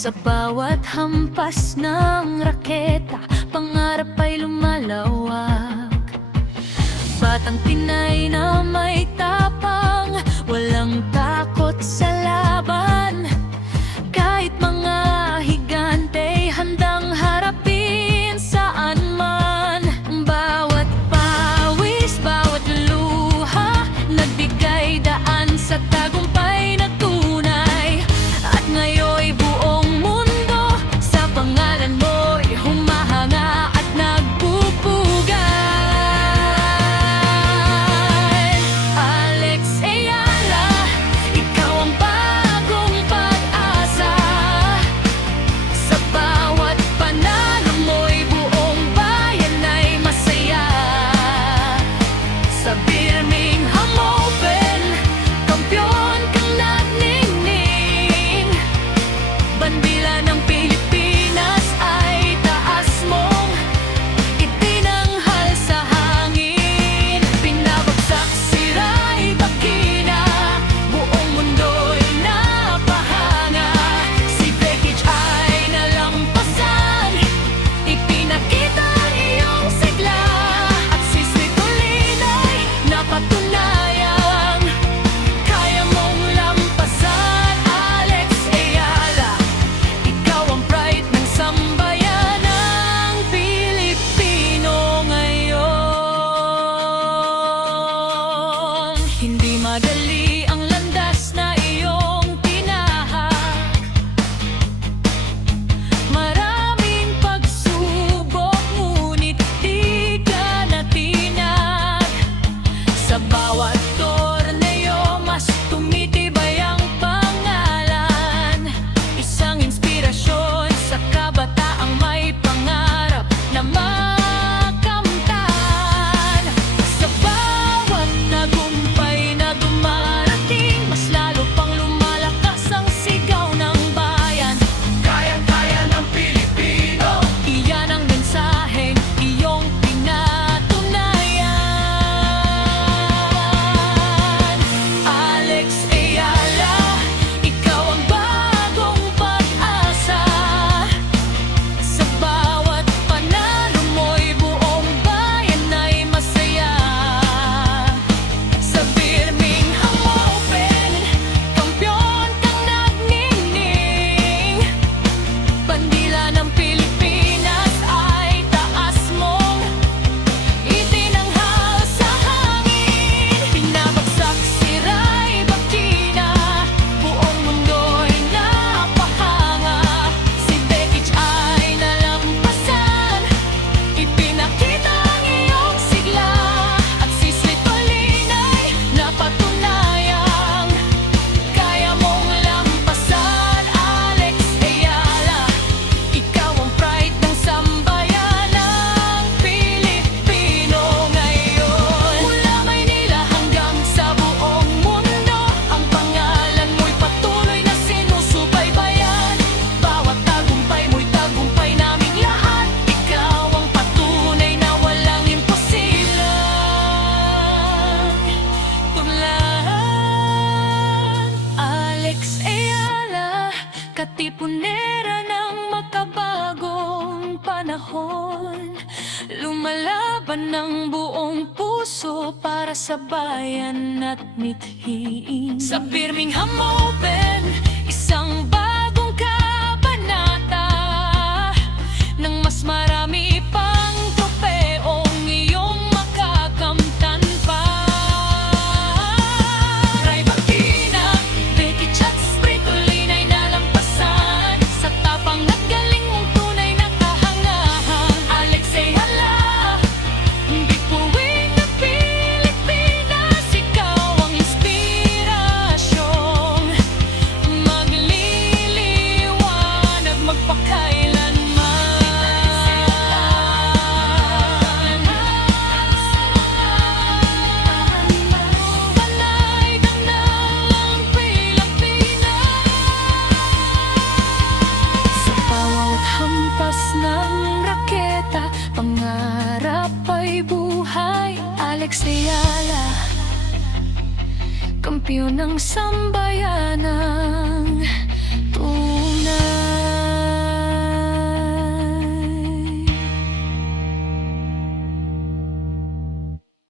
Sa bawat hampas ng raketa, pangarap ay lumalawak. Batang Pinay na may tapang, walang takot sa laban. Kahit mga higante, handang harapin saan man. Bawat pawis, bawat luha, nagbigay daan sa tagumpay na tunay. At ngayon buong mundo sa pangalan mo'y humahanga at nagpupugay. Alex Ayala, ikaw ang bagong pag-asa. Sa bawat panalo mo'y buong bayan ay masaya. Sa Birmingham Open, kampiyon kang nagningning. Bandila ng Pilipinas ay taas mong itinanghal sa hangin. Pinabagsak si Ray Bakina, buong mundo'y napahanga. Si Beckich ay nalampasan, ipinakita ang iyong sigla. At si Svitolin ay napatunayang kaya mong lampasan. Alex Ayala, ikaw ang pride ng sambayanang Pilipino ngayon. Hindi madali ang landas na iyong tinahak. Maraming pagsubok, ngunit di ka natinag. Sa bawat torneo, mas tumitibay ang pangalan. Isang inspirasyon sa kabataang may pangarap na makamtan. Sa bawat tagumpay na dumarating, mas lalo pang lumalakas ang sigaw ng bayan. Kayang-kaya ng Pilipino, iyan ang mensaheng iyong pinatunayan. Alex Ayala, ikaw ang bagong pag-asa. Sa bawat panalo mo'y buong bayan ay masaya. Sa Birmingham Open, kampiyon kang nagningning. Bandila ng Pilipinas ay taas mong itinanghal sa hangin. Pinabagsak si Ray Bakina, buong mundo'y napahanga. Si Beckich ay nalampasan, ipinakita ang iyong sigla. At si Svitolin ay napatunayang kaya mong lampasan. Alex Ayala, ikaw ang pride ng sambayanang Pilipino ngayon. Mula Maynila hanggang sa buong mundo, ang pangalan mo'y patuloy na sinusubaybayan. Bawat tagumpay mo'y tagumpay naming lahat. Ikaw ang patunay na walang imposilang tuglan. Alex Ayala, katipunera ng makabagong panahon. Lumalaban ng buong puso para sa bayan at mithiin. Sa Birmingham Open, isang bagong kabanata ng mas marami pang tropeong iyong makakamtan pa. Ray Bakina, Beckich at Svitolin ay nalampasan. Sa tapang at galing mong tunay na kahangahan. Alex Ayala, bituin ng Pilipinas, ikaw ang inspirasyon. Magliliwanag magpakailanman. Panay ka ng Pilipinas. Sa bawat hampas ng raketa, pangarap ay buhay. Alex Ayala, kampiyon ng sambayanan.